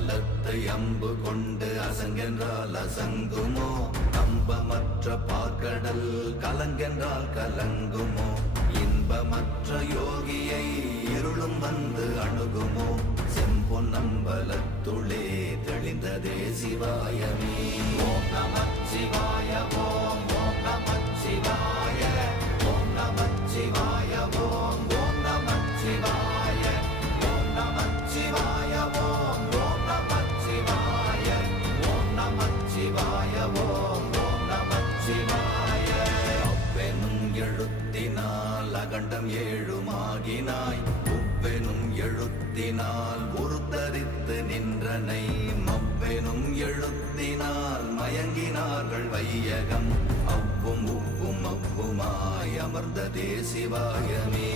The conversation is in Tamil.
பலத்தை அம்பு கொண்டு அசங்கென்றால் அசங்குமோ? நம்பமற்ற பார்க்கடல் கலங்கென்றால் கலங்குமோ? இன்பமற்ற யோகியை இருளும் வந்து அணுகுமோ? செம்பொன்னம்பலத்துளே தெளிந்ததே சிவாயமே. ஓம் நமச்சிவாய ஓம் ஓம் நமச்சிவாய ஓம் நமச்சிவாய ஓம் ஓம் நமச்சிவாய ஓம் நமச்சிவாய ஓம் ஓம் நமச்சிவாய ஓம் நமச்சிவாய ஓம் ஓம் நமச்சிவாய. அவ்வெனும் எழுத்தினால் அகண்டம் ஏழுமாகினாய், உவ்வெனும் எழுத்தினால் உருத்தரித்து நின்றனை, மவ்வெனும் எழுத்தினால் மயங்கினார்கள் வையகம், அவ்வும் உவ்வும் அவ்வுமாய் அமர்ந்ததே சிவாயமே.